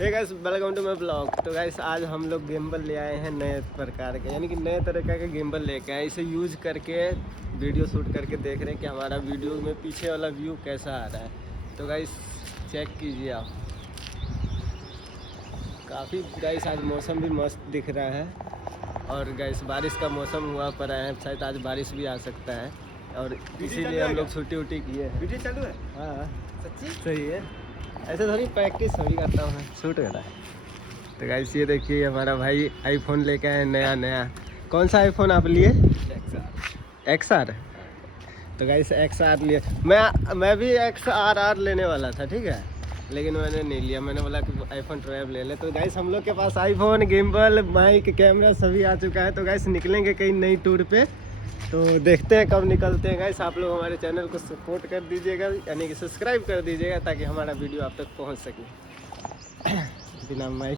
Hey guys welcome to my blog. तो guys आज हम लोग गिम्बल ले आए हैं नए प्रकार के, यानी कि नए तरीके के गिम्बल लेके आए। इसे यूज़ करके वीडियो शूट करके देख रहे हैं कि हमारा वीडियो में पीछे वाला व्यू कैसा आ रहा है। तो गाइस चेक कीजिए आप, काफ़ी गाइस आज मौसम भी मस्त दिख रहा है। और गाइस बारिश का मौसम हुआ पड़ा है, शायद आज बारिश भी आ सकता है और इसीलिए हम लोग छुट्टी उट्टी किए हैं। वीडियो चालू है? हाँ सच्ची? सही है, ऐसे थोड़ी प्रैक्टिस थोड़ी करता हूँ, शूट कर रहा है। तो गाइस ये देखिए हमारा भाई आईफोन लेके आए नया। कौन सा आईफोन आप लिए? XR। तो गाइस XR लिए, मैं भी XR लेने वाला था, ठीक है, लेकिन मैंने नहीं लिया। मैंने बोला कि iPhone 12 ले ले। तो गाइस हम लोग के पास आईफोन, गिम्बल, माइक, कैमरा सभी आ चुका है। तो गाइस निकलेंगे कहीं नई टूर पे, तो देखते हैं कब निकलते हैं। गाइस आप लोग हमारे चैनल को सपोर्ट कर दीजिएगा, यानी कि सब्सक्राइब कर दीजिएगा ताकि हमारा वीडियो आप तक पहुंच सके। बिना माइक